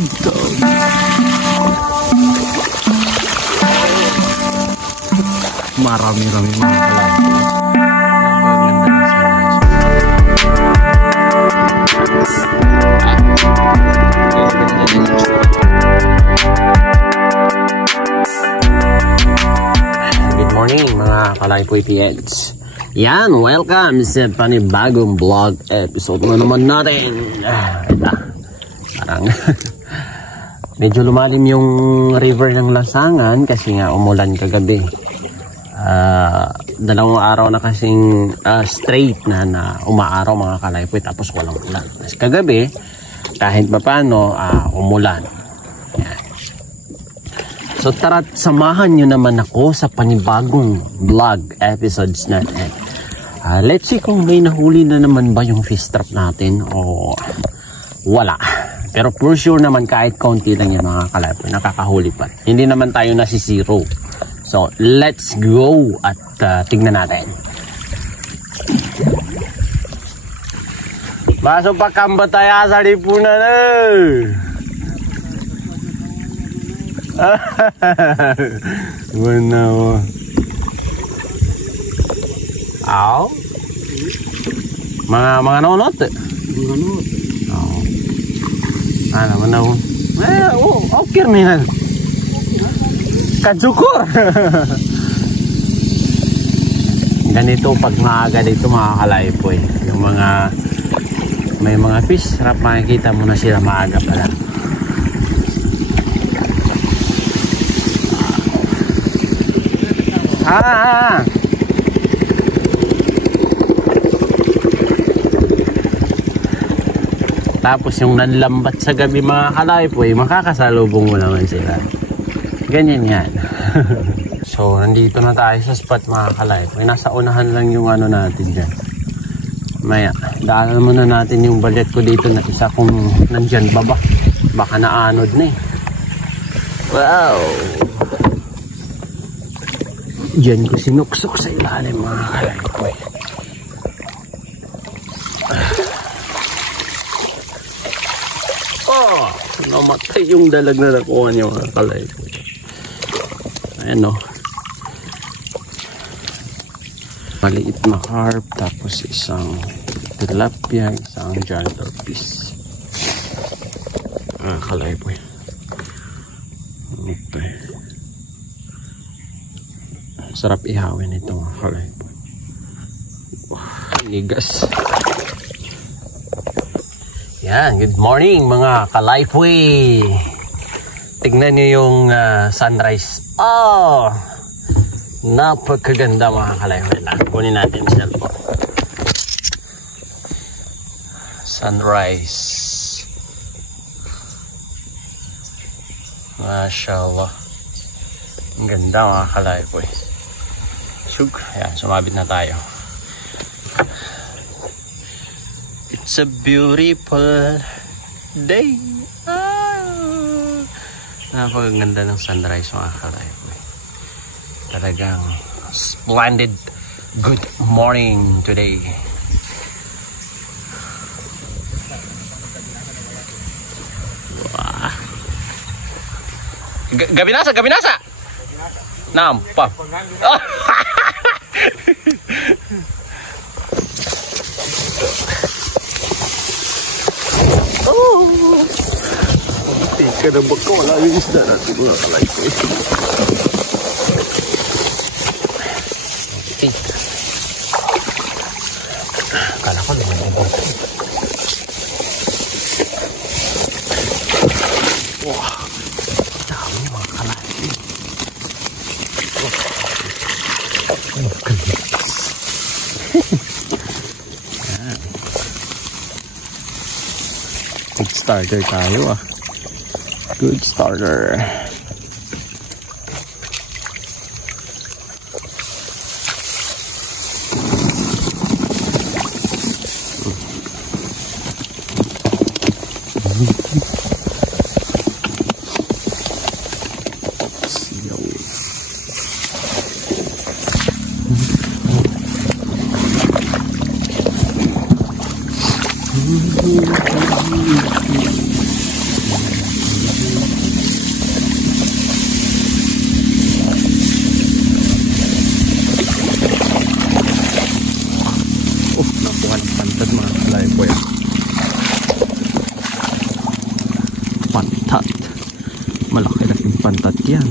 Marami-rami mga kalan. Good morning mga Kalaypoy PNs. Yan, welcome sa panibagong vlog episode na naman natin. Parang medyo lumalim yung river ng Lasangan kasi nga umulan kagabi. Dalawang araw na kasing straight na umaaraw mga Kalaypoy tapos walang ulan. Kasi kagabi kahit pa paano umulan. Yan. So tara, samahan nyo naman ako sa panibagong vlog episodes natin. Let's see kung may nahuli na naman ba yung fish trap natin o wala. Pero for sure naman kahit konti lang yan mga Kalaypoy, nakakahuli pa. Hindi naman tayo nasisiro. So let's go at tignan natin. Baso pa kamba tayo sa lipunan Bueno. Aw. Mga nonot. Mga nonot. Oh. Ano man daw? Okay na yan. Kajukur. Ganito pag maaga dito mga Kalaypoy. Yung may mga fish trap, makikita mo na sila maaga pala. Tapos yung nanlambat sa gabi mga Kalaypoy, makakasalubong mo naman sila. Ganyan yan. So nandito na tayo sa spot mga Kalaypoy. Nasa unahan lang yung ano natin dyan. Maya, daanan muna natin yung balet ko dito na isa kung nandyan baba. Baka naanod na eh. Wow! Diyan ko sinuksok sa ilalim mga Kalaypoy. Oh! Namatay yung dalag na nakuha niya mga Kalaypoy. Ayan o. Maliit na carp, tapos isang tilapia, isang jantorfish. Mga Kalaypoy. Okay. Sarap ihawin ito mga Kalaypoy. Nigas. Yan, good morning mga Kalaypoy. Tignan nyo yung sunrise. Oh, napakaganda mga Kalaypoy. Kunin natin yung cellphone. Sunrise. Mashallah. Ang ganda mga Kalaypoy. Ayan, sumabit na tayo. It's a beautiful day. Napakaganda ng sunrise mga Kalaypoy. Talagang splendid. Good morning today. Wah. Gabinasa, gabinasa. Nampak. Oh. Tika na baka wala yung isda natin mga Kalaypoy. Okay. Akala ko naman yung bangko. Wow. Dami mga Kalaypoy. Oh, kalipas. Good starter tayo Good starter. pantat. Malaki-laking pantat yan.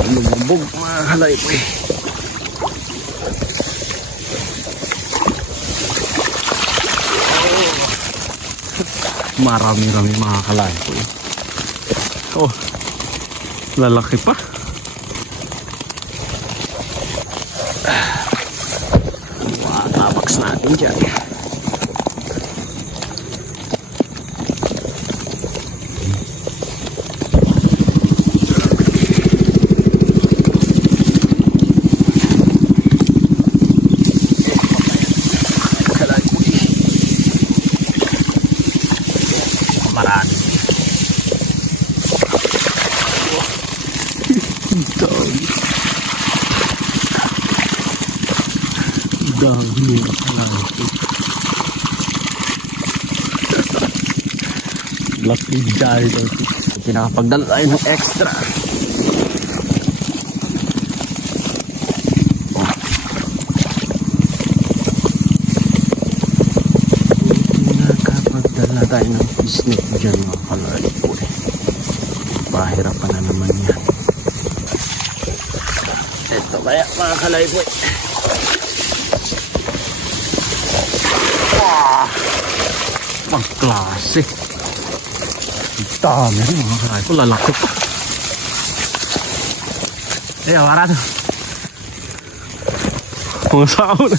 Lumubog mga kalaypoy. Marami-rami mga kalaypoy. Oh, lalaki pa. Tabaks natin dyan. Marami. Dami laki dahil pinakapagdala tayo ng extra. Pinakapagdala tayo ng snake dyan mga kalaypoy. Pahirapan na naman yan. Ito kaya mga kalaypoy. Ang klase. Dami rin mga kalaypoy. Lalaki pa. Eh, awaran. Mga sao na.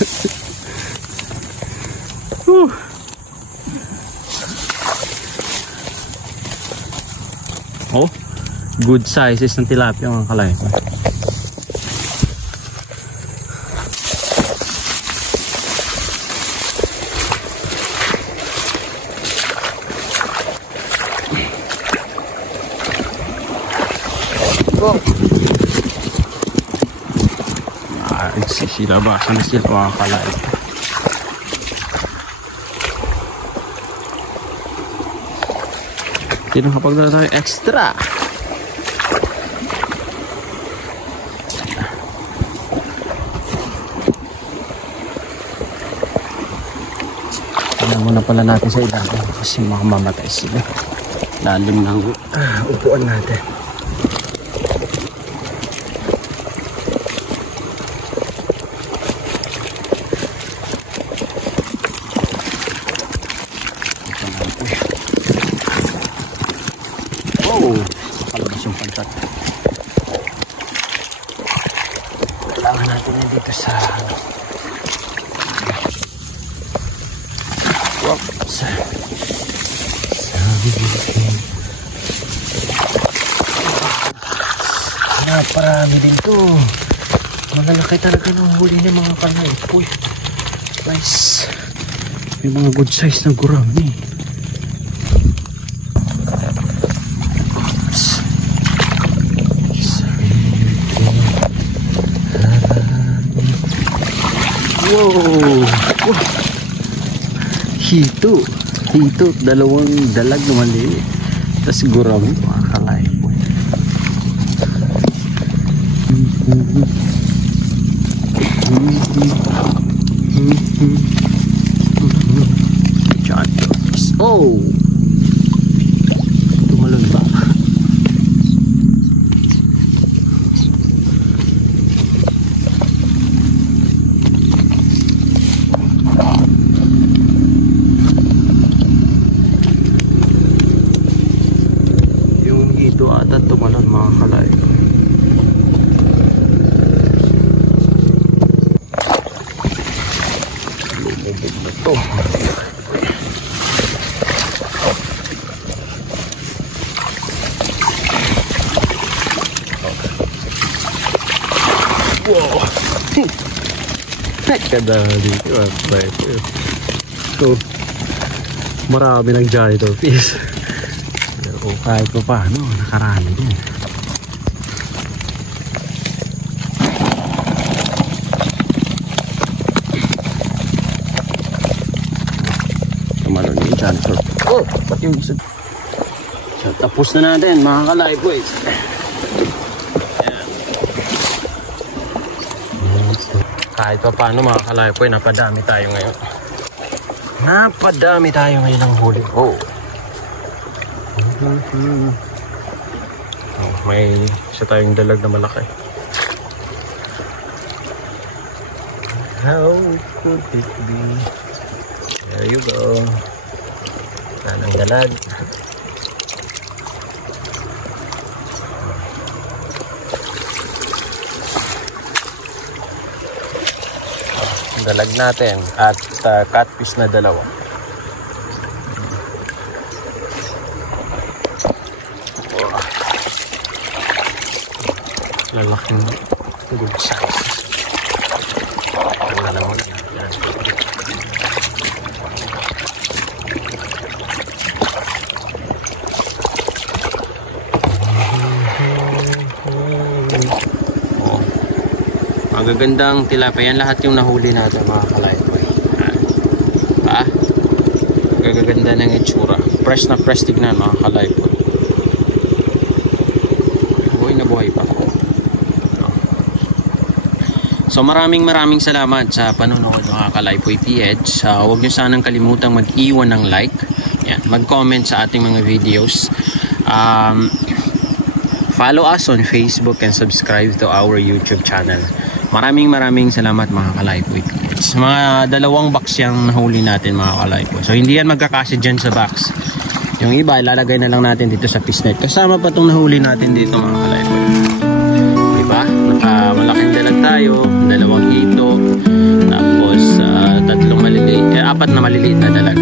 Oh, good sizes ng tilapia mga kalaypoy. Oh. Nagsisilabasan na sila mga kalaypoy. Hindi nakapagdala tayo extra. Tingnan muna pala natin sa ilalim kasi mamamatay sila. Lalim ng upuan natin. Oh, palabas yung pantat. Kailangan natin yan dito sa whoops. Naparami din to. Malalaki talaga ng huli ng mga kalaypoy. Guys, may mga good size na gurami. Wow! Hito! Hito! Dalawang dalag na maliit. Tapos gurami mga kalaypoy. Oh! Tumalon ba? Ito ata tumalon mga kalaypoy. Lumubog na to. Wow! Kadali ito mga kalaypoy. So, marami ng janitor fish. O kahit pa paano, nakarami din. Tumalon yung janitor. Oh! Ba't yung isa? So, tapos na natin mga ka-lifeboy. Kahit pa paano mga ka-lifeboy, napadami tayo ngayon. Napadami tayo ngayon ng huli. Oh. May isa tayong dalag na malaki. How could it be? There you go. Tanang dalag. Dalag natin at catfish na dalawa. Lalaking good size. Ang naman yan. Magagandang tilapia yan. Lahat yung nahuli natin mga ka-lifeboy. Magaganda ng itsura. Fresh na fresh tignan mga ka-lifeboy. Buhay na buhay pa. So maraming salamat sa panonood mga ka-lifeboy PH. Huwag nyo sanang kalimutang mag-iwan ng like. Yan, mag-comment sa ating mga videos. Follow us on Facebook and subscribe to our YouTube channel. Maraming salamat mga ka-lifeboy PH. Mga dalawang box yung nahuli natin mga ka-lifeboy. So hindi yan magkakasya dyan sa box. Yung iba ilalagay na lang natin dito sa fishnet. Kasama pa itong nahuli natin dito mga ka-lifeboy. Diba? Malaking dalag tayo, dalawang hito, tapos tatlong maliliit, apat na maliliit na dalag.